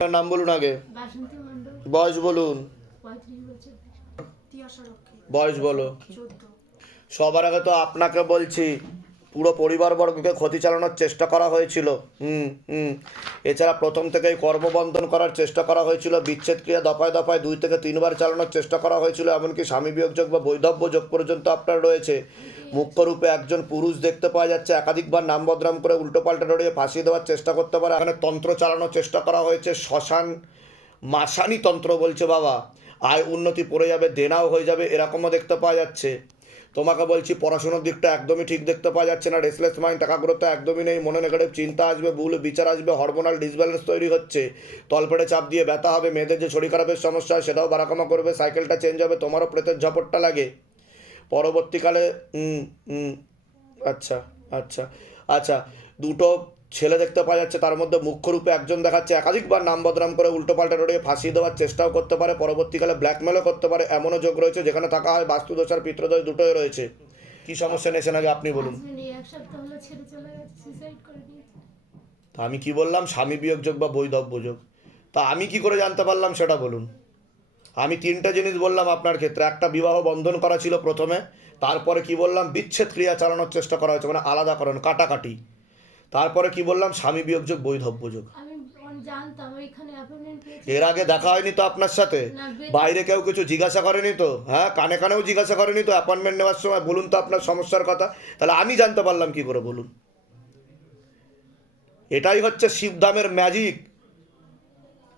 আপনার নাম বলুন আগে। বয়স বলুন। বয়স। বলো। সবার আগে তো আপনাকে বলছি পুরো পরিবারবর্গকে ক্ষতি চালানোর চেষ্টা করা হয়েছিল। হুম হুম। এছাড়া প্রথম থেকেই কর্মবন্ধন করার চেষ্টা করা হয়েছিল বিচ্ছেদ ক্রিয়া দফায় দফায় দুই থেকে তিনবার চালানোর চেষ্টা করা হয়েছিল এমনকি স্বামী বিয়োগ যোগ বা বৈধব্য যোগ পর্যন্ত আপনার রয়েছে। মুখ্য রূপে একজন পুরুষ দেখতে পাওয়া যাচ্ছে। একাধিকবার নাম বদনাম করে উল্টোপাল্টা ডরিয়ে ফাঁসিয়ে দেওয়ার চেষ্টা করতে পারে। এখানে তন্ত্র চালানোর চেষ্টা করা হয়েছে। শ্মশান মাসানি তন্ত্র বলছে বাবা। আয় উন্নতি পড়ে যাবে, দেনাও হয়ে যাবে, এরকমও দেখতে পাওয়া যাচ্ছে। তোমাকে বলছি, পড়াশোনার দিকটা একদমই ঠিক দেখতে পাওয়া যাচ্ছে না। রেসলেস মাইন্ড একাগ্রতা একদমই নেই। মনে নেগেটিভ চিন্তা আসবে, ভুল বিচার আসবে হরমোনাল ডিসব্যালেন্স তৈরি হচ্ছে। তলপেটে চাপ দিয়ে ব্যথা হবে, মেয়েদের যে শরীর খারাপের সমস্যা সেটাও বারাকামা করবে সাইকেলটা চেঞ্জ হবে, তোমারও প্রেতের ঝপটটা লাগে। পরবর্তীকালে আচ্ছা আচ্ছা আচ্ছা দুটো ছেলে দেখতে পাওয়া যাচ্ছে তার মধ্যে মুখ্যরূপে একজন দেখাচ্ছে একাধিকবার নাম বদনাম করে উল্টোপাল্টা রড়িয়ে ফাঁসিয়ে দেওয়ার চেষ্টাও করতে পারে পরবর্তীকালে ব্ল্যাকমেলও করতে পারে এমনও যোগ রয়েছে যেখানে থাকা হয় বাস্তুদোষ আর পিত্রদোষ দুটোই রয়েছে। কি সমস্যা নিয়েছেন আগে আপনি বলুন। তা আমি কি বললাম? স্বামী বিয়োগ যোগ বা বৈধব্য যোগ। তা আমি কি করে জানতে পারলাম সেটা বলুন। আমি তিনটা জিনিস বললাম আপনার ক্ষেত্রে। একটা বিবাহ বন্ধন করা ছিল প্রথমে। তারপরে কি বললাম? বিচ্ছেদ ক্রিয়া চালানোর চেষ্টা করা হয়েছে মানে আলাদাকরণ কাটাকাটি। তারপরে কি বললাম? স্বামী বিয়োগ যোগ বৈধব্য যোগ আমি অন- জানতাম এখানে অ্যাপয়েন্টমেন্ট পেয়েছি। এর আগে দেখা হয়নি তো আপনার সাথে? বাইরে কেউ কিছু জিজ্ঞাসা করেনি তো? হ্যাঁ কানে কানেও জিজ্ঞাসা করেনি তো অ্যাপয়েন্টমেন্ট নেওয়ার সময়? বলুন তো আপনার সমস্যার কথা। তাহলে আমি জানতে পারলাম কি করে বলুন। এটাই হচ্ছে শিবধামের ম্যাজিক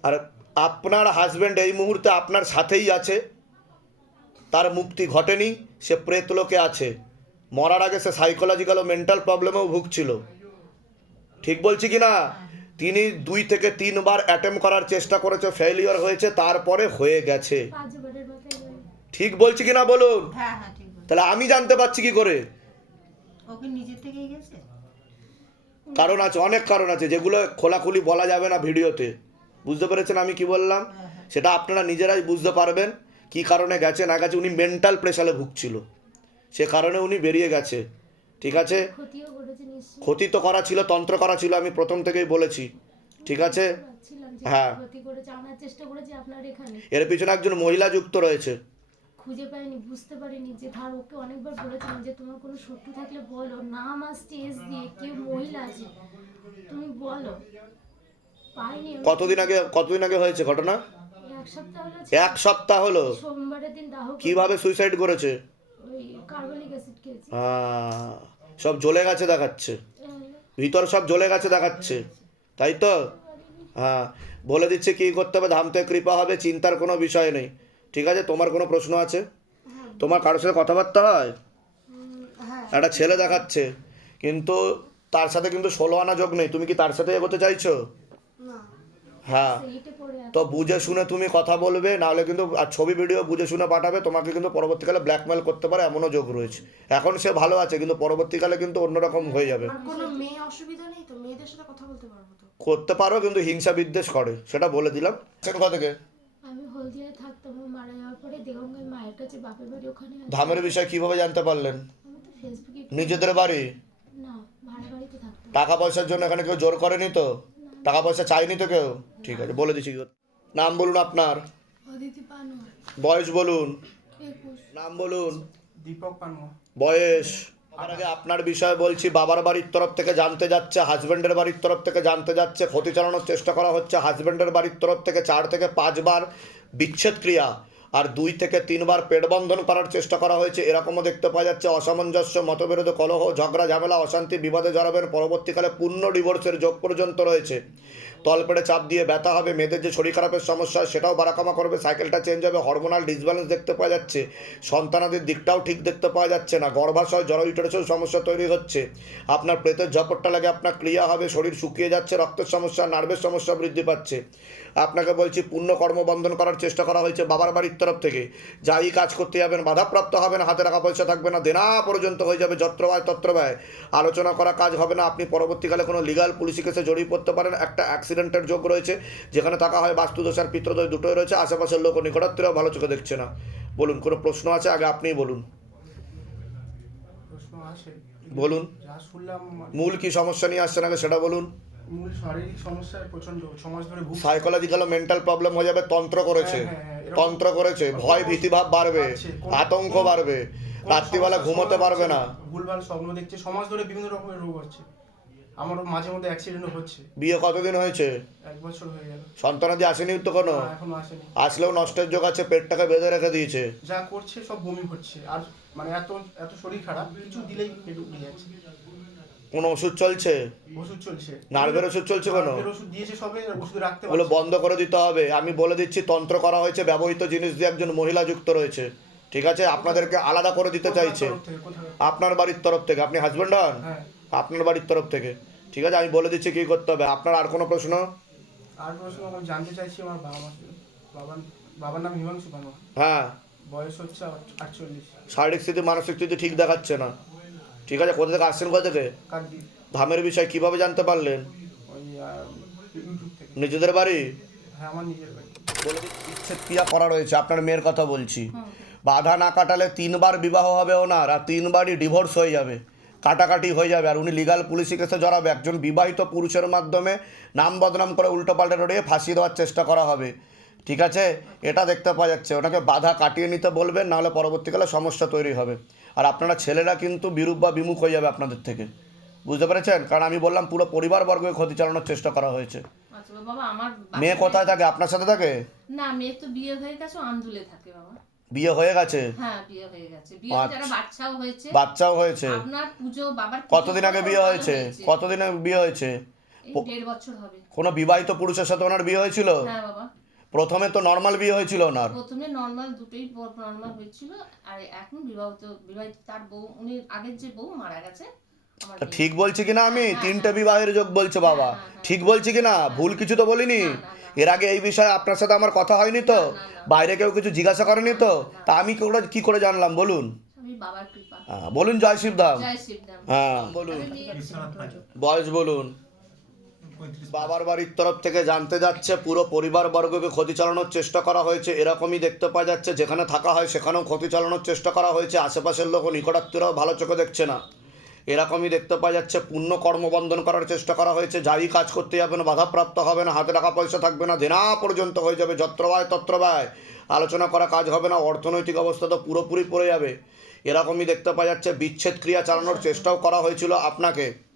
আর আপনার হাজব্যান্ড এই মুহূর্তে আপনার সাথেই আছে। তার মুক্তি ঘটেনি সে প্রেতলোকে আছে। মরার আগে সে সাইকোলজিক্যাল ও মেন্টাল প্রবলেমেও ভুগছিল। ঠিক বলছি কি না? তিনি দুই থেকে তিনবার অ্যাটেম্প করার চেষ্টা করেছে ফেলিওর হয়েছে তারপরে হয়ে গেছে। ঠিক বলছি কি না বলুন? হ্যাঁ হ্যাঁ তাহলে আমি জানতে পারছি কি করে? কারণ আছে অনেক কারণ আছে যেগুলো খোলাখুলি বলা যাবে না ভিডিওতে। বুঝতে পেরেছেন আমি কি বললাম? হ্যাঁ হ্যাঁ। সেটা আপনারা নিজেরাই বুঝতে পারবেন কি কারণে গেছে না গেছে উনি মেন্টাল প্রেশারে ভুগছিল সে কারণে উনি বেরিয়ে গেছে। ঠিক আছে? ক্ষতি তো করা ছিল তন্ত্র করা ছিল আমি প্রথম থেকেই বলেছি। ঠিক আছে? হ্যাঁ। এর পিছনে একজন মহিলা যুক্ত রয়েছে। খুঁজে পাইনি বুঝতে পারিনি যে ধার ওকে অনেকবার বলেছিলাম যে তোমার কোনো শত্রু থাকলে বলো নাম আর স্টেজ দিয়ে কেউ মহিলা আছে। তুমি বলো। কতদিন আগে কতদিন আগে হয়েছে ঘটনা? এক সপ্তাহ হলো কীভাবে সুইসাইড করেছে? সব জ্বলে গেছে দেখাচ্ছে। হ্যাঁ, ভিতর সব জ্বলে গেছে দেখাচ্ছে। তাই তো? হ্যাঁ বলে দিচ্ছে কি করতে হবে? ধামতে কৃপা হবে চিন্তার কোনো বিষয় নেই। ঠিক আছে? তোমার কোনো প্রশ্ন আছে? তোমার কারোর সাথে কথাবার্তা হয়? হ্যাঁ। একটা ছেলে দেখাচ্ছে কিন্তু তার সাথে কিন্তু ষোলো আনা যোগ নেই। তুমি কি তার সাথে এগোতে চাইছো? হ্যাঁ। তো বুঝে শুনে তুমি কথা বলবে নাহলে কিন্তু আর ছবি ভিডিও বুঝে শুনে পাঠাবে তোমাকে কিন্তু পরবর্তীকালে ব্ল্যাকমেল করতে পারে এমনও যোগ রয়েছে। এখন সে ভালো আছে কিন্তু পরবর্তীকালে কিন্তু অন্যরকম হয়ে যাবে। কোনো মেয়ে অসুবিধা নেই তো? মেয়েদের সাথে কথা বলতে পারব তো? করতে পারো কিন্তু হিংসা বিদ্বেষ করে সেটা বলে দিলাম। সেটা কথা থেকে? আমি হলদিয়ায় থাকতাম মারা যাওয়ার পরে দেগঙ্গায় মায়ের কাছে বাপের বাড়ি ওখানে ধামের বিষয় কীভাবে জানতে পারলেন? আমি তো ফেসবুকে নিজেদের বাড়ি? না ভাড়া বাড়িতে থাকতাম। টাকা পয়সার জন্য এখানে কেউ জোর করেনি তো? টাকা পয়সা চাইনি তো কেউ? ঠিক আছে বলে দিচ্ছি নাম বলুন আপনার। অদিতি বয়স বলুন। নাম বলুন। দীপক বয়স। আগে আপনার বিষয়ে বলছি বাবার বাড়ির তরফ থেকে জানতে যাচ্ছে হাজব্যান্ডের বাড়ির তরফ থেকে জানতে যাচ্ছে ক্ষতি চালানোর চেষ্টা করা হচ্ছে হাজব্যান্ডের বাড়ির তরফ থেকে চার থেকে পাঁচবার বিচ্ছেদ ক্রিয়া। আর দুই থেকে তিনবার পেট বন্ধন করার চেষ্টা করা হয়েছে। এরকমও দেখতে পাওয়া যাচ্ছে, অসামঞ্জস্য, মতবিরোধ, কলহ, ঝগড়া, ঝামেলা, অশান্তি বিবাদে জড়াবেন। পরবর্তীকালে পূর্ণ ডিভোর্সের যোগ পর্যন্ত রয়েছে। তলপেটে চাপ দিয়ে ব্যথা হবে, মেয়েদের যে শরীর খারাপের সমস্যা, সেটাও বারাকামা করবে। সাইকেলটা চেঞ্জ হবে হরমোনাল ডিসব্যালেন্স দেখতে পাওয়া যাচ্ছে। সন্তানাদের দিকটাও ঠিক দেখতে পাওয়া যাচ্ছে না। গর্ভাশয় জড় ইউটারেসের সমস্যা তৈরি হচ্ছে। আপনার প্রেতের ঝপটটা লাগে আপনার ক্রিয়া হবে, শরীর শুকিয়ে যাচ্ছে, রক্তের সমস্যা, নার্ভের সমস্যা বৃদ্ধি পাচ্ছে। আপনাকে বলছি পূর্ণ কর্মবন্ধন করার চেষ্টা করা হয়েছে বাবার বাড়ির তরফ থেকে। যাই কাজ করতে যাবেন বাধাপ্রাপ্ত হবে না হাতে টাকা পয়সা থাকবে না দেনা পর্যন্ত হয়ে যাবে যত্র ব্যয় তত্র ব্যয় আলোচনা করা কাজ হবে না আপনি পরবর্তীকালে কোনো লিগাল পুলিশি কেসে জড়িয়ে পড়তে পারেন। একটা অ্যাক্সিডেন্টের যোগ রয়েছে যেখানে থাকা হয় বাস্তুদোষ আর পিত্রদোষ দুটোই রয়েছে আশেপাশের লোক নিকটাত্মীয়রাও ভালো চোখে দেখছে না। বলুন কোনো প্রশ্ন আছে? আগে আপনিই বলুন। বলুন। মূল কি সমস্যা নিয়ে আসছেন আগে সেটা বলুন। মূল শারীরিক সমস্যায় প্রচণ্ড সমাজ ধরে সাইকোলজিক্যাল মেন্টাল প্রবলেম হয়ে যাবে তন্ত্র করেছে। হ্যাঁ, হ্যাঁ, তন্ত্র করেছে ভয় ভীতিভাব বাড়বে আতঙ্ক বাড়বে রাত্রিবেলা ঘুমোতে পারবে না। ভুলভাল স্বপ্ন দেখছে সমাজ ধরে বিভিন্ন রকমের রোগ হচ্ছে। আমারও মাঝে মধ্যে অ্যাক্সিডেন্টও হচ্ছে। বিয়ে কতদিন হয়েছে? এক বছর হয়ে গেল। সন্তানাদি আসেনি তো কোনো? এখনও আসেনি। আসলেও নষ্টের যোগ আছে পেটটাকে বেঁধে রেখে দিয়েছে। যা করছে সব বমি হচ্ছে। আর মানে এত এত শরীর খারাপ কিছু দিলেই পেট উঠে যাচ্ছে। কোনো ওষুধ চলছে? ওষুধ চলছে। নার্ভের ওষুধ চলছে কোনো? ওষুধ দিয়েছে সবে ওষুধ রাখতে ওগুলো বন্ধ করে দিতে হবে। আমি বলে দিচ্ছি তন্ত্র করা হয়েছে ব্যবহৃত জিনিস দিয়ে একজন মহিলা যুক্ত রয়েছে। ঠিক আছে? আপনাদেরকে আলাদা করে দিতে চাইছে? আপনার বাড়ির তরফ থেকে। আপনি হাজব্যান্ড হন? হ্যাঁ। আপনার বাড়ির তরফ থেকে। ঠিক আছে? আমি বলে দিচ্ছি কি করতে হবে। আপনার আর কোনো প্রশ্ন? আর প্রশ্ন? আমি জানতে চাইছি আমার বাবা বাবার বাবার নাম হিমাংশু হ্যাঁ। বয়স হচ্ছে আটচল্লিশ। শারীরিক স্থিতি মানসিক স্থিতি ঠিক দেখাচ্ছে না। ঠিক আছে কোথা থেকে আসছেন কোথা থেকে? ধামের বিষয় কীভাবে জানতে পারলেন? নিজেদের বাড়ি? হ্যাঁ আমার নিজের বাড়ি। বলে বিচ্ছেদ ক্রিয়া করা রয়েছে আপনার মেয়ের কথা বলছি। বাধা না কাটালে তিনবার বিবাহ হবে ওনার আর তিনবারই ডিভোর্স হয়ে যাবে। কাটাকাটি হয়ে যাবে আর উনি লিগাল পুলিশি কেসে জড়াবে। একজন বিবাহিত পুরুষের মাধ্যমে নাম বদনাম করে উল্টো পাল্টে রড়িয়ে ফাঁসি দেওয়ার চেষ্টা করা হবে। ঠিক আছে? এটা দেখতে পাওয়া যাচ্ছে। ওনাকে বাধা কাটিয়ে নিতে বলবেন নাহলে পরবর্তীকালে সমস্যা তৈরি হবে। আর আপনারা ছেলেরা কিন্তু বিরূপ বা বিমুখ হয়ে যাবে আপনাদের থেকে। বুঝতে পেরেছেন? কারণ আমি বললাম পুরো পরিবারবর্গকে ক্ষতি চালানোর চেষ্টা করা হয়েছে। আচ্ছা মেয়ে কোথায় থাকে? আপনার সাথে থাকে? না মেয়ে তো বিয়ে হয়ে গেছে আন্দুলে থাকে বাবা। বিয়ে হয়ে গেছে? হ্যাঁ বিয়ে হয়ে গেছে। বিয়ে আচ্ছা। যারা বাচ্চাও হয়েছে। বাচ্চাও হয়েছে? আপনার পুজো বাবার কতদিন আগে বিয়ে হয়েছে। কতদিন আগে বিয়ে হয়েছে? এই দেড় বছর হবে। কোনো বিবাহিত পুরুষের সাথে ওনার বিয়ে হয়েছিল? হ্যাঁ বাবা। প্রথমে তো নর্মাল বিয়ে হয়েছিল ওনার। প্রথমে নর্মাল দুটোই নর্মাল হয়েছিল আর এখন বিবাহিত বিবাহিত তার বউ উনি আগের যে বউ মারা গেছে ঠিক বলছি কিনা আমি? তিনটে বিবাহের যোগ বলছে বাবা। হ্যাঁ, হ্যাঁ। ঠিক বলছি কিনা? ভুল কিছু তো বলিনি। এর আগে এই বিষয়ে আপনার সাথে আমার কথা হয়নি তো। বাইরে কেউ কিছু জিজ্ঞাসা করেনি তো? তা আমি কি করে- কি করে জানলাম? বলুন। হ্যাঁ, বলুন জয় শিবধাম। হ্যাঁ বলুন। বয়স বলুন। বাবার বাড়ির তরফ থেকে জানতে যাচ্ছে, পুরো পরিবার বর্গকে ক্ষতি চালানোর চেষ্টা করা হয়েছে। এরকমই দেখতে পাওয়া যাচ্ছে, যেখানে থাকা হয় সেখানেও ক্ষতি চালানোর চেষ্টা করা হয়েছে। আশেপাশের লোক নিকটাত্মীয়রাও ভালো চোখে দেখছে না। এরকমই দেখতে পাওয়া যাচ্ছে, পূর্ণ কর্মবন্ধন করার চেষ্টা করা হয়েছে। যাই কাজ করতে যাবে না, বাধাপ্রাপ্ত হবে না, হাতে টাকা পয়সা থাকবে না, দেনা পর্যন্ত হয়ে যাবে, যত্রবায় তত্রবায়। আলোচনা করা কাজ হবে না, অর্থনৈতিক অবস্থা তো পুরোপুরি পড়ে যাবে। এরকমই দেখতে পাওয়া যাচ্ছে, বিচ্ছেদ ক্রিয়া চালানোর চেষ্টাও করা হয়েছিল আপনাকে।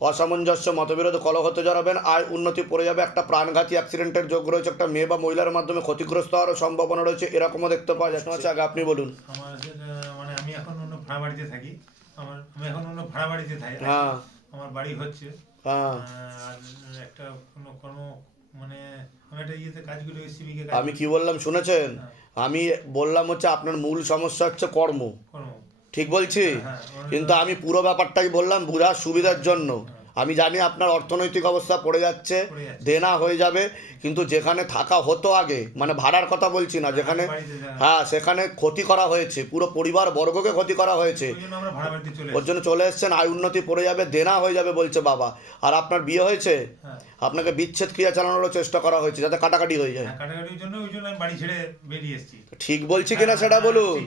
অসামঞ্জস্য মতবিরোধ কলহ হতে জড়াবেন। আয় উন্নতি পড়ে যাবে। একটা প্রাণঘাতী অ্যাক্সিডেন্টের যোগ রয়েছে। একটা মেয়ে বা মহিলার মাধ্যমে ক্ষতিগ্রস্ত হওয়ার সম্ভাবনা রয়েছে। এরকমও দেখতে পাওয়া যাচ্ছে আগে আপনি বলুন। আমার মানে আমি এখন অন্য ভাড়া বাড়িতে থাকি। আমার আমি এখন অন্য ভাড়া বাড়িতে থাকি। হ্যাঁ। আমার বাড়ি হচ্ছে। হ্যাঁ। একটা কোনো কর্ম মানে আমি কি বললাম শুনেছেন? আমি বললাম হচ্ছে আপনার মূল সমস্যা হচ্ছে কর্ম। ঠিক বলছি হ্যাঁ, হ্যাঁ। কিন্তু আমি পুরো ব্যাপারটাই বললাম বুঝার সুবিধার জন্য আমি জানি আপনার অর্থনৈতিক অবস্থা পড়ে যাচ্ছে দেনা হয়ে যাবে কিন্তু যেখানে থাকা হতো আগে মানে ভাড়ার কথা বলছি না যেখানে হ্যাঁ সেখানে ক্ষতি করা হয়েছে পুরো পরিবার বর্গকে ক্ষতি করা হয়েছে। ওর জন্য চলে এসছেন আয় উন্নতি পড়ে যাবে দেনা হয়ে যাবে বলছে বাবা। আর আপনার বিয়ে হয়েছে? হ্যাঁ। আপনাকে বিচ্ছেদ ক্রিয়া চালানোরও চেষ্টা করা হয়েছে যাতে কাটাকাটি হয়ে যায়। হ্যাঁ, ঠিক বলছি কিনা সেটা বলুন?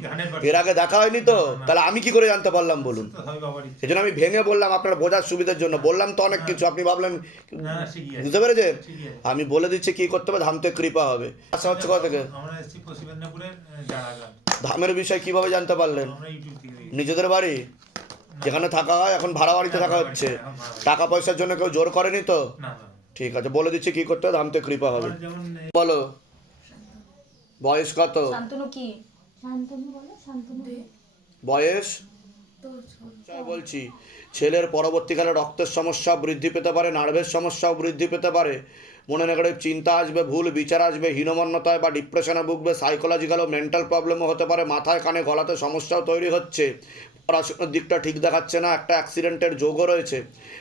এর আগে দেখা হয়নি তো? তাহলে আমি কি করে জানতে পারলাম বলুন? তো সবই বাবার ইচ্ছে। এই জন্য আমি ভেঙে বললাম আপনার বোঝার সুবিধার জন্য। বললাম তো অনেক কিছু। আপনি ভাবলেন বুঝতে পেরেছেন? আমি বলে দিচ্ছি কি করতে হবে ধাম থেকে কৃপা হবে। আশা হচ্ছে কথা থেকে? ধামের বিষয় কীভাবে জানতে পারলেন? নিজেদের বাড়ি? যেখানে থাকা হয় এখন ভাড়া বাড়িতে থাকা হচ্ছে। টাকা পয়সার জন্য কেউ জোর করেনি তো? ঠিক আছে বলে দিচ্ছি কি করতে হবে ধাম থেকে কৃপা হবে। বলো। বয়স কত? শান্তনু কি? শান্তনু বলো শান্তনু। কে? বয়স? আচ্ছা, বলছি। ছেলের পরবর্তীকালে রক্তের সমস্যা বৃদ্ধি পেতে পারে, নার্ভের সমস্যাও বৃদ্ধি পেতে পারে। মনে নেগেটিভ চিন্তা আসবে, ভুল বিচার আসবে, হীনমন্যতায় বা ডিপ্রেশনে ভুগবে সাইকোলজিক্যাল ও মেন্টাল প্রবলেমও হতে পারে, মাথায় কানে গলাতে সমস্যাও তৈরি হচ্ছে। পড়াশোনার দিকটা ঠিক দেখাচ্ছে না, একটা অ্যাক্সিডেন্টের যোগও রয়েছে।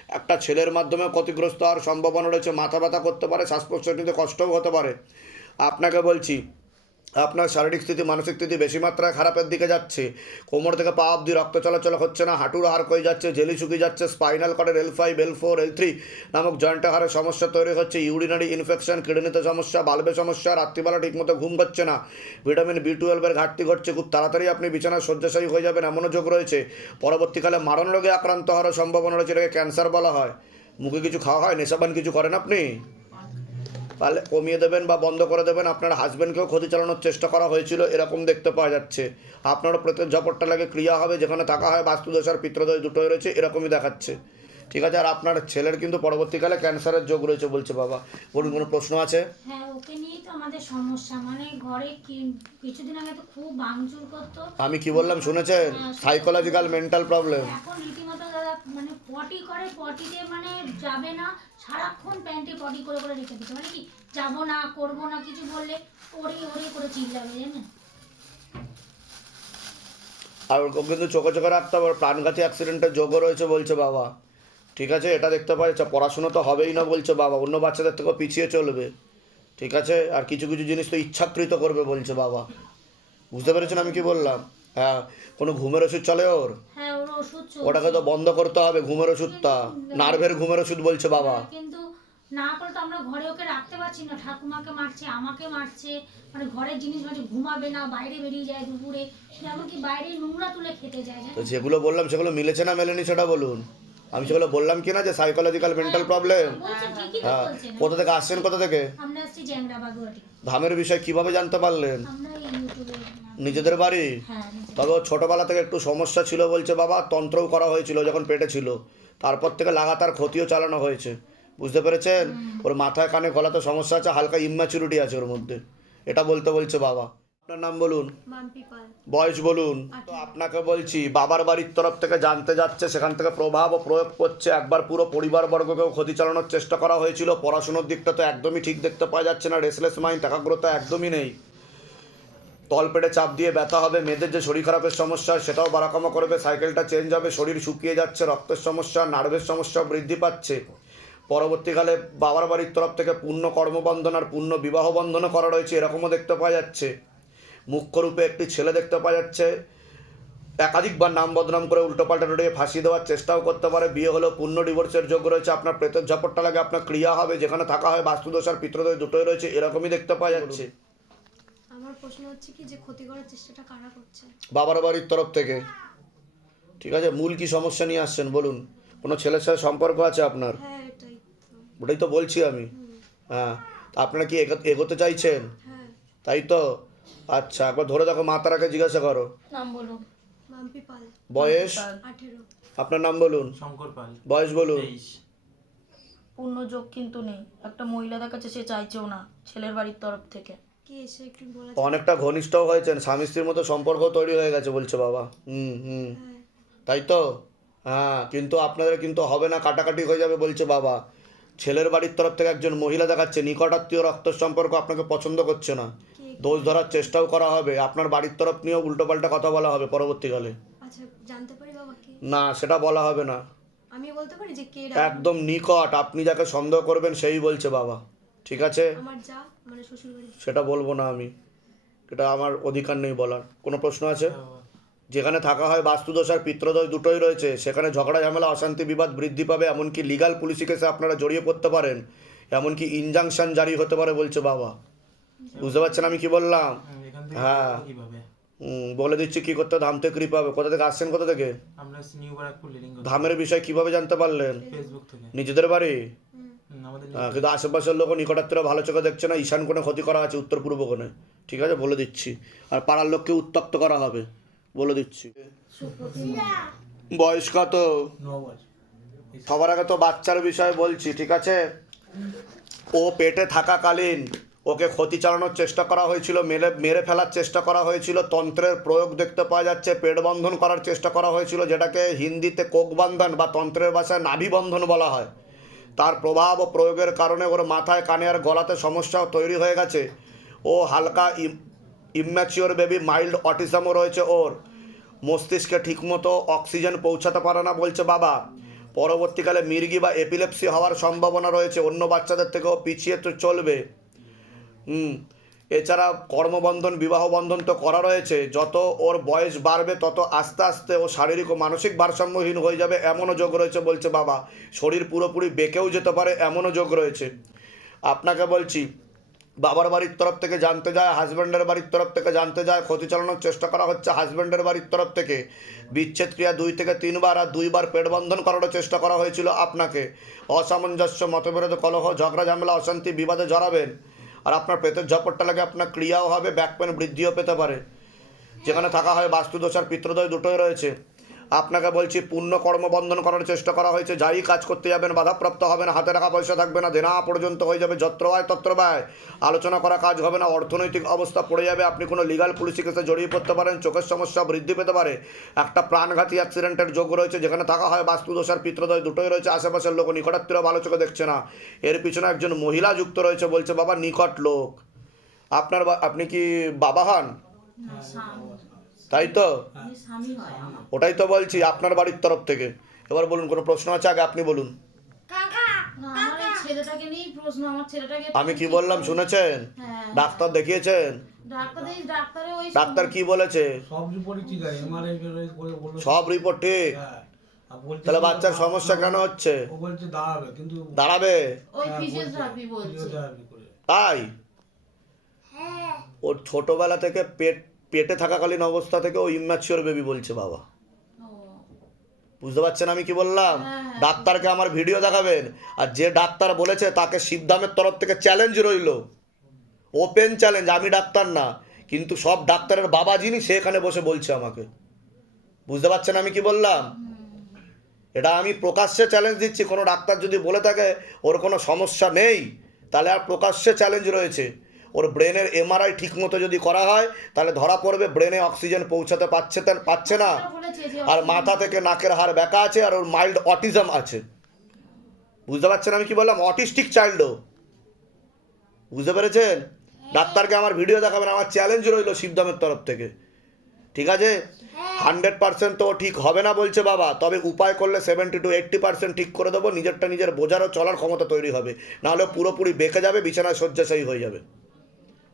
একটা ছেলের মাধ্যমে ক্ষতিগ্রস্ত হওয়ার সম্ভাবনা রয়েছে, মাথা ব্যথা করতে পারে শ্বাস প্রশ্বাস নিতে কষ্টও হতে পারে। আপনাকে বলছি আপনার শারীরিক স্থিতি, মানসিক স্থিতি বেশি মাত্রায় খারাপের দিকে যাচ্ছে। কোমর থেকে পা অব্দি রক্ত চলাচল হচ্ছে না, হাঁটুর হাড় হয়ে যাচ্ছে, জেলি শুকিয়ে যাচ্ছে, spinal কর্ডের L five L four L three নামক জয়েন্টে হাড়ের সমস্যা তৈরি হচ্ছে। ইউরিনারি ইনফেকশন, কিডনিতে সমস্যা, বাল্বে সমস্যা, রাত্রিবেলা ঠিকমতো ঘুম হচ্ছে না। ভিটামিন বি টুয়েলভের ঘাটতি ঘটছে, খুব তাড়াতাড়ি আপনি বিছানায় শয্যাশায়ী হয়ে যাবেন এমনও যোগ রয়েছে। পরবর্তীকালে মারণ রোগে আক্রান্ত হওয়ার সম্ভাবনা রয়েছে, এটাকে ক্যান্সার বলা হয়। মুখে কিছু খাওয়া হয়, নেশাবান কিছু করেন আপনি? তাহলে কমিয়ে দেবেন বা বন্ধ করে দেবেন আপনার হাজব্যান্ডকেও ক্ষতি চালানোর চেষ্টা করা হয়েছিল এরকম দেখতে পাওয়া যাচ্ছে। আপনারও প্রত্যেক ঝপটটা লাগে ক্রিয়া হবে যেখানে থাকা হয় বাস্তুদোষ আর পিত্রদোষ দুটোই রয়েছে এরকমই দেখাচ্ছে। ঠিক আছে আর আপনার ছেলের কিন্তু পরবর্তীকালে ক্যান্সারের যোগ রয়েছে বলছে বাবা। বলুন কোনো প্রশ্ন আছে? হ্যাঁ ওকে নিয়েই তো আমাদের সমস্যা। মানে ঘরে কিছুদিন আগে তো খুব ভাঙচুর করতো। আমি কি বললাম শুনেছেন? সাইকোলজিক্যাল মেন্টাল প্রবলেম এখন রীতিমতো মানে পটি করে পটিতে মানে যাবে না সারাক্ষণ প্যান্টে পটি করে করে রেখে দিচ্ছে মানে কি যাব না করব না কিছু বললে ওরে ওরে করে চিল্লাবে জানেন আর ওরকম কিন্তু চোখে চোখে রাখতে হবে প্রাণঘাতী অ্যাক্সিডেন্টের যোগও রয়েছে বলছে বাবা। ঠিক আছে এটা দেখতে পাচ্ছি পড়াশোনা তো হবেই না বলছে বাবা অন্য বাচ্চাদের থেকেও পিছিয়ে চলবে। ঠিক আছে আর কিছু কিছু জিনিস তো ইচ্ছাকৃত করবে বলছে বাবা। বুঝতে পেরেছেন আমি কি বললাম? হ্যাঁ কোনো ঘুমের ওষুধ চলে ওর? হ্যাঁ। ওটাকে তো বন্ধ করতে হবে ঘুমের ওষুধটা। নার্ভের ঘুমের ওষুধ বলছে বাবা। কিন্তু না করে তো আমরা ঘরে ওকে রাখতে পারছি না ঠাকুমাকে মারছে আমাকে মারছে মানে ঘরের জিনিস ঘুমাবে না বাইরে বেরিয়ে যায় দুপুরে এমনকি বাইরে নোংরা তুলে খেতে যায় তো যেগুলো বললাম সেগুলো মিলেছে না মেলেনি সেটা বলুন। আমি সেগুলো বললাম কি না যে সাইকোলজিক্যাল মেন্টাল প্রবলেম বলছে ঠিকই তো হ্যাঁ কোথা থেকে আসছেন কোথা থেকে? আমরা আসছি জ্যাংরা বাগুয়াটি। ধামের বিষয় কীভাবে জানতে পারলেন? আমরা ইউটিউবে নিজেদের বাড়ি? হ্যাঁ তবে ওর ছোটোবেলা থেকে একটু সমস্যা ছিল বলছে বাবা তন্ত্রও করা হয়েছিল যখন পেটে ছিল। তারপর থেকে লাগাতার ক্ষতিও চালানো হয়েছে। বুঝতে পেরেছেন? ওর মাথায় কানে গলাতে সমস্যা আছে হালকা ইম্যাচুরিটি আছে ওর মধ্যে। এটা বলতে বলছে বাবা। আপনার নাম বলুন? বয়স বলুন। তো আপনাকে বলছি বাবার বাড়ির তরফ থেকে জানতে যাচ্ছে সেখান থেকে প্রভাব ও প্রয়োগ করছে। একবার পুরো পরিবারবর্গকেও ক্ষতি চালানোর চেষ্টা করা হয়েছিল। পড়াশুনোর দিকটা তো একদমই ঠিক দেখতে পাওয়া যাচ্ছে না। রেসলেস মাইন্ড একাগ্রতা একদমই নেই। তলপেটে চাপ দিয়ে ব্যথা হবে, মেয়েদের যে শরীর খারাপের সমস্যা, সেটাও বাড়াকামা করবে, সাইকেলটা চেঞ্জ হবে, শরীর শুকিয়ে যাচ্ছে, রক্তের সমস্যা, নার্ভের সমস্যা বৃদ্ধি পাচ্ছে। পরবর্তীকালে বাবার বাড়ির তরফ থেকে পূর্ণ কর্মবন্ধন আর পূর্ণ বিবাহ বন্ধনও করা রয়েছে, এরকমও দেখতে পাওয়া যাচ্ছে। মুখ্য রূপে একটি ছেলে দেখতে পাওয়া যাচ্ছে। একাধিকবার নাম বদনাম করে উল্টোপাল্টা ডরিয়ে ফাঁসি দেওয়ার চেষ্টাও করতে পারে। বিয়ে হলেও পূর্ণ ডিভোর্সের যোগ্য রয়েছে। আপনার প্রেতের ঝপটটা লাগে, আপনার ক্রিয়া হবে, যেখানে থাকা হয় বাস্তুদোষ আর পিত্রদোষ দুটোই রয়েছে, এরকমই দেখতে পাওয়া যাচ্ছে। আমার প্রশ্ন হচ্ছে কি যে ক্ষতি করার চেষ্টাটা কারা করছে? বাবার বাড়ির তরফ থেকে। ঠিক আছে? মূল কি সমস্যা নিয়ে আসছেন? বলুন। কোনো ছেলের সাথে সম্পর্ক আছে আপনার? হ্যাঁ এটাই তো। ওটাই তো বলছি আমি। হ্যাঁ। তা আপনারা কি এগো- এগোতে চাইছেন? হ্যাঁ। তাই তো? আচ্ছা একবার ধরে দেখো মা তারাকে জিজ্ঞাসা করো। নাম বলুন বয়স? আপনার নাম বলুন। শঙ্কর পাল। বয়স বলুন। পূর্ণ যোগ কিন্তু নেই। একটা মহিলাদের কাছে সে চাইছেও না ছেলের বাড়ির তরফ থেকে। অনেকটা ঘনিষ্ঠ হয়েছেন স্বামী স্ত্রীর মতো সম্পর্ক তৈরি হয়ে গেছে বলছে বাবা। হুম হুম। হ্যাঁ। তাই তো? হ্যাঁ কিন্তু আপনাদের কিন্তু হবে না কাটাকাটি হয়ে যাবে বলছে বাবা। ছেলের বাড়ির তরফ থেকে একজন মহিলা দেখাচ্ছে নিকটাত্মীয় রক্তের সম্পর্ক আপনাকে পছন্দ করছে না। দোষ ধরার চেষ্টাও করা হবে আপনার বাড়ির তরফ নিয়েও উল্টোপাল্টা কথা বলা হবে পরবর্তীকালে। আচ্ছা না সেটা বলা হবে না। আমি বলতে পারি যে কে একদম নিকট আপনি যাকে সন্দেহ করবেন সেই বলছে বাবা। ঠিক আছে? আমার যা মানে শ্বশুর বাড়ি সেটা বলব না আমি। এটা আমার অধিকার নেই বলার। কোনো প্রশ্ন আছে? যেখানে থাকা হয় বাস্তুদোষ আর পিত্রদোষ দুটোই রয়েছে সেখানে ঝগড়া ঝামেলা অশান্তি বিবাদ বৃদ্ধি পাবে এমনকি লিগাল পুলিশি কেসে আপনারা জড়িয়ে পড়তে পারেন। এমনকি ইনজাংশন জারি হতে পারে বলছে বাবা। বুঝতে পারছেন আমি কি বললাম? হ্যাঁ। হুম, বলে দিচ্ছি কি করতে ধাম থেকে কৃপা হবে। কোথা থেকে আসছেন? কোথা থেকে? আমরা নিউ বারাকপুর লিলিং ধামের বিষয় কীভাবে জানতে পারলেন? নিজেদের বাড়ি? হ্যাঁ, কিন্তু আশেপাশের লোক নিকটাত্মীরা ভালো চোখে দেখছে না ঈশান কোণে ক্ষতি করা আছে উত্তর পূর্ব কোণে। ঠিক আছে? বলে দিচ্ছি। আর পাড়ার লোককে উত্তপ্ত করা হবে। বলে দিচ্ছি। বয়স কত সবার আগে তো বাচ্চার বিষয়ে বলছি ঠিক আছে? ও পেটে থাকাকালীন ওকে ক্ষতি চালানোর চেষ্টা করা হয়েছিল মেরে মেরে ফেলার চেষ্টা করা হয়েছিল তন্ত্রের প্রয়োগ দেখতে পাওয়া যাচ্ছে পেট বন্ধন করার চেষ্টা করা হয়েছিল যেটাকে হিন্দিতে কোক বন্ধন বা তন্ত্রের ভাষায় নাভি বন্ধন বলা হয়। তার প্রভাব ও প্রয়োগের কারণে ওর মাথায়, কানে আর গলাতে সমস্যাও তৈরি হয়ে গেছে। ও হালকা ইম্যাচিওর বেবি মাইল্ড অটিজমও রয়েছে ওর। মস্তিষ্কে ঠিকমতো অক্সিজেন পৌঁছাতে পারে না বলছে বাবা। পরবর্তীকালে মির্গি বা এপিলেপসি হওয়ার সম্ভাবনা রয়েছে। অন্য বাচ্চাদের থেকেও পিছিয়ে তো চলবে। হুম এছাড়া কর্মবন্ধন বিবাহ বন্ধন তো করা রয়েছে। যত ওর বয়স বাড়বে, তত আস্তে আস্তে ও শারীরিক ও মানসিক ভারসাম্যহীন হয়ে যাবে, এমনও যোগ রয়েছে বলছে বাবা। শরীর পুরোপুরি বেঁকেও যেতে পারে, এমনও যোগ রয়েছে। আপনাকে বলছি, বাবার বাড়ির তরফ থেকে জানতে যায়, হাজব্যান্ডের বাড়ির তরফ থেকে জানতে যায়, ক্ষতি চালানোর চেষ্টা করা হচ্ছে হাজব্যান্ডের বাড়ির তরফ থেকে। বিচ্ছেদ ক্রিয়া দুই থেকে তিনবার আর দুইবার পেট বন্ধন করারও চেষ্টা করা হয়েছিল আপনাকে। অসামঞ্জস্য, মতবিরোধ, কলহ, ঝগড়া, ঝামেলা, অশান্তি, বিবাদে জড়াবেন। আর আপনার পেতের ঝপটটা লাগে, আপনার ক্রিয়াও হবে ব্যাক পেন বৃদ্ধিও পেতে পারে। যেখানে থাকা হয় বাস্তুদোষ আর পিত্রদয় দুটোই রয়েছে। আপনাকে বলছি, পূর্ণ কর্মবন্ধন করার চেষ্টা করা হয়েছে। যাই কাজ করতে যাবেন, বাধাপ্রাপ্ত হবে না হাতে রাখা পয়সা থাকবে না, দেনা পর্যন্ত হয়ে যাবে, যত্র হয় তত্র ব্যয়। আলোচনা করা কাজ হবে না, অর্থনৈতিক অবস্থা পড়ে যাবে, আপনি কোনো লিগাল পুলিশি কেসে জড়িয়ে পড়তে পারেন, চোখের সমস্যা বৃদ্ধি পেতে পারে। একটা প্রাণঘাতী অ্যাক্সিডেন্টের যোগ রয়েছে, যেখানে থাকা হয় বাস্তুদোষ আর পিত্রদয় দুটোই রয়েছে, আশেপাশের লোক নিকটাত্মীয় ভালো চোখে দেখছে না। এর পিছনে একজন মহিলা যুক্ত রয়েছে, বলছে, বাবা, নিকট লোক। আপনার আপনি কি বাবা হন? তাই তো? ওটাই তো বলছি আপনার বাড়ির তরফ থেকে। এবার বলুন কোনো প্রশ্ন আছে? আগে আপনি বলুন। আমি কি বললাম শুনেছেন? হ্যাঁ। ডাক্তার দেখিয়েছেন? ডাক্তার কি বলেছে? সব রিপোর্ট ঠিক? হ্যাঁ। তাহলে বাচ্চার সমস্যা কেন হচ্ছে? দাঁড়াবে কিন্তু দাঁড়াবে? ওই হ্যাঁ, তাই? ওর ছোটবেলা থেকে পেট পেটে থাকাকালীন অবস্থা থেকে ও ইম্যাচিওর বেবি বলছে বাবা। বুঝতে পারছেন আমি কি বললাম? হ্যাঁ, হ্যাঁ। ডাক্তারকে আমার ভিডিও দেখাবেন আর যে ডাক্তার বলেছে তাকে শিবধামের তরফ থেকে চ্যালেঞ্জ রইল। ওপেন চ্যালেঞ্জ আমি ডাক্তার না কিন্তু সব ডাক্তারের বাবা যিনি সে এখানে বসে বলছে আমাকে। বুঝতে পারছেন আমি কি বললাম? এটা আমি প্রকাশ্যে চ্যালেঞ্জ দিচ্ছি কোনো ডাক্তার যদি বলে থাকে ওর কোনো সমস্যা নেই তাহলে আর প্রকাশ্যে চ্যালেঞ্জ রয়েছে। ওর ব্রেনের এমআরআই ঠিকমতো যদি করা হয় তাহলে ধরা পড়বে ব্রেনে অক্সিজেন পৌঁছাতে পারছে পারছে না। আর মাথা থেকে নাকের হাড় ব্যাকা আছে আর ওর মাইল্ড অটিজম আছে। বুঝতে পারছেন আমি কি বললাম? অটিস্টিক চাইল্ডও বুঝতে পেরেছেন? ডাক্তারকে আমার ভিডিও দেখাবেন আমার চ্যালেঞ্জ রইল শিবধামের তরফ থেকে। ঠিক আছে? হান্ড্রেড পার্সেন্ট তো ঠিক হবে না বলছে বাবা। তবে উপায় করলে সেভেন্টি টু এইট্টি পার্সেন্ট ঠিক করে দেবো নিজেরটা নিজের বোঝারও চলার ক্ষমতা তৈরি হবে। নাহলে পুরোপুরি বেঁকে যাবে বিছানায় শয্যাশায়ী হয়ে যাবে।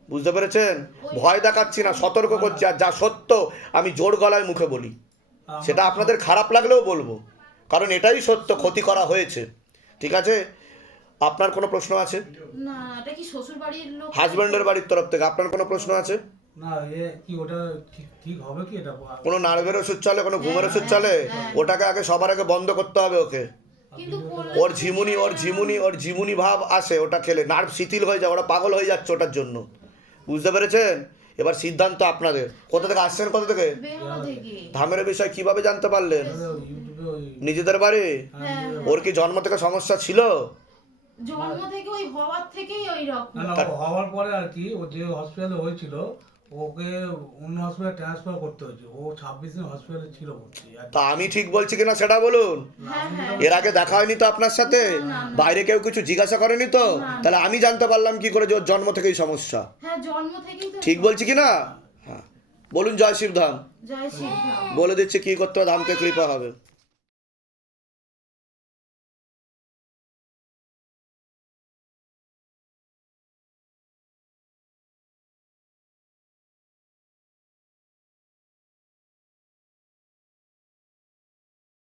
বুঝতে পেরেছেন? ভয় দেখাচ্ছি না সতর্ক করছি। আর যা সত্য আমি জোর গলায় মুখে বলি। সেটা আপনাদের খারাপ লাগলেও বলব। কারণ এটাই সত্য ক্ষতি করা হয়েছে। ঠিক আছে? আপনার কোনো প্রশ্ন আছে? না এটা কি শ্বশুর বাড়ির লোক? হাজব্যান্ডের বাড়ির তরফ থেকে আপনার কোনো প্রশ্ন আছে? না এ কি ওটা ঠিক ঠিক হবে কি এটা? কোনো নার্ভের ওষুধ চলে কোনো ঘুমের ওষুধ চলে? ওটাকে আগে সবার আগে বন্ধ করতে হবে ওকে। ওর ঝিমুনি ওর ঝিমুনি ওর ঝিমুনি ভাব আসে ওটা খেলে। নার্ভ শিথিল হয়ে যায় ওরা পাগল হয়ে যাচ্ছে ওটার জন্য। বুঝতে পেরেছেন? এবার সিদ্ধান্ত আপনাদের। কোথা থেকে আসছেন কোথা থেকে? ধামের বিষয় কীভাবে জানতে পারলেন? নিজেদের বাড়ি? হ্যাঁ। ওর কি জন্ম থেকে সমস্যা ছিল? জন্ম থেকে ওই হওয়ার থেকেই ওই রকম। হওয়ার পরে আর কি ও যে হসপিটালে হয়েছিল ওকে অন্য হসপিটালে ট্রান্সফার করতে হয়েছে। ও ছাব্বিশ দিন হসপিটালে ছিল তা আমি ঠিক বলছি কিনা সেটা বলুন? হ্যাঁ হ্যাঁ। এর আগে দেখা হয়নি তো আপনার সাথে? বাইরে কেউ কিছু জিজ্ঞাসা করেনি তো? তাহলে আমি জানতে পারলাম কি করে যে ওর জন্ম থেকেই সমস্যা। হ্যাঁ জন্ম থেকেই তো ঠিক বলছি কি না হ্যাঁ। বলুন জয় শিবধাম। জয় শিব বলে দিচ্ছি কি করতে হবে ধামকে কৃপা হবে।